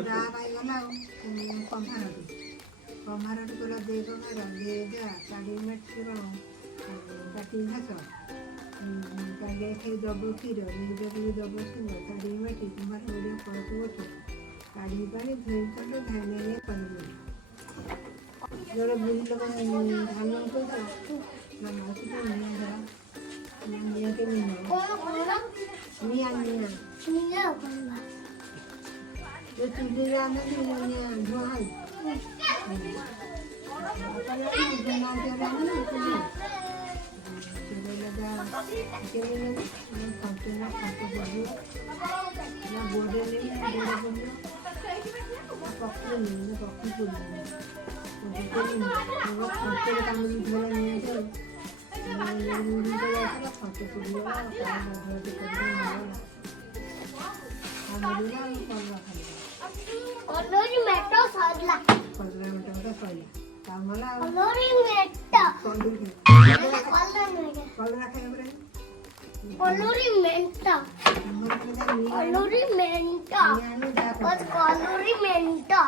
ଯାହା ପାଇଗଲା ଆଉ କମାରଟି କହିଲା ଦେ କମାର ଦେ ଯା କାଢ଼ିକି ମାଟିରେ କ'ଣ କାଟିକି ଘାସ କାଲି ଖାଇ ଦବ କ୍ଷୀର ନେଇକି ଦବ କ୍ଷୀର କାଢ଼ିକି ମାଟି କୁମାର ଗୋଟେ କଳକୁ ବସୁ କାଢ଼ିକି ପାଣି ଧୋଇ କଲେ ଧାନ ପାଣି ଜଣେ ବୁଢ଼ୀ ଲୋକ ଧାନ କହିଦେଲା ନା ମାଉସୀ ତ ନିଆଁ ଧରା ନିଆଁ କେମିତି ନିଆଁ ଚୁଲିରେ ଆମେ ନିଆଁ ଧୁଆ ହଉ Colorimento.